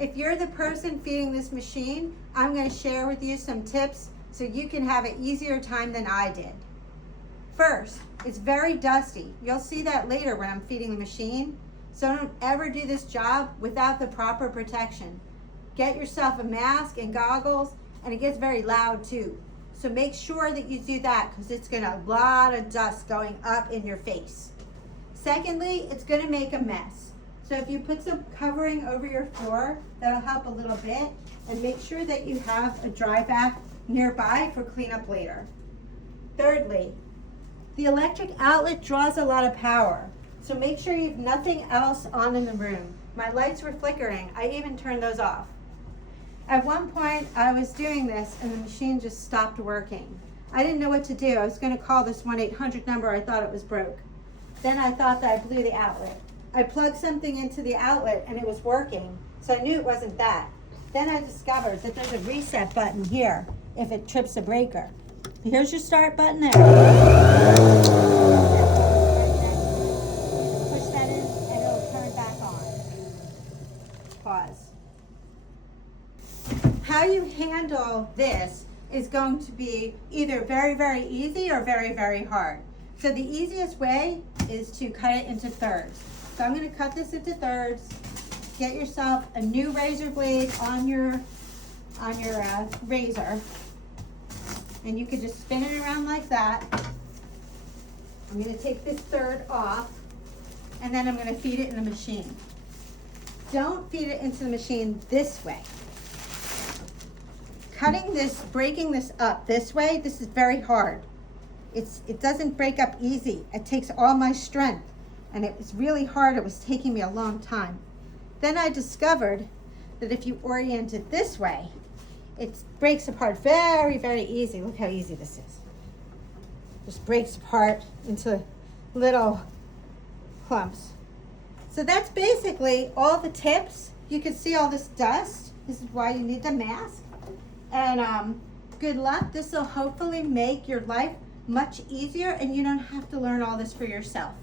If you're the person feeding this machine, I'm going to share with you some tips so you can have an easier time than I did. First, it's very dusty. You'll see that later when I'm feeding the machine. So don't ever do this job without the proper protection. Get yourself a mask and goggles, and it gets very loud too. So make sure that you do that because it's going to a lot of dust going up in your face. Secondly, it's going to make a mess. So if you put some covering over your floor, that'll help a little bit. And make sure that you have a dry bath nearby for cleanup later. Thirdly, the electric outlet draws a lot of power. So make sure you have nothing else on in the room. My lights were flickering. I even turned those off. At one point, I was doing this and the machine just stopped working. I didn't know what to do. I was going to call this 1-800 number. I thought it was broke. Then I thought that I blew the outlet. I plugged something into the outlet and it was working, so I knew it wasn't that. Then I discovered that there's a reset button here if it trips a breaker. Here's your start button there. Push that in and it'll turn back on. Pause. How you handle this is going to be either very, very easy or very, very hard. So the easiest way is to cut it into thirds. So I'm going to cut this into thirds. Get yourself a new razor blade on your razor, and you can just spin it around like that. I'm going to take this third off, and then I'm going to feed it in the machine. Don't feed it into the machine this way. Cutting this, breaking this up this way, this is very hard. It doesn't break up easy. It takes all my strength. And it was really hard. It was taking me a long time. Then I discovered that if you orient it this way, it breaks apart very, very easy. Look how easy this is. Just breaks apart into little clumps. So that's basically all the tips. You can see all this dust. This is why you need the mask. And good luck. This will hopefully make your life much easier and you don't have to learn all this for yourself.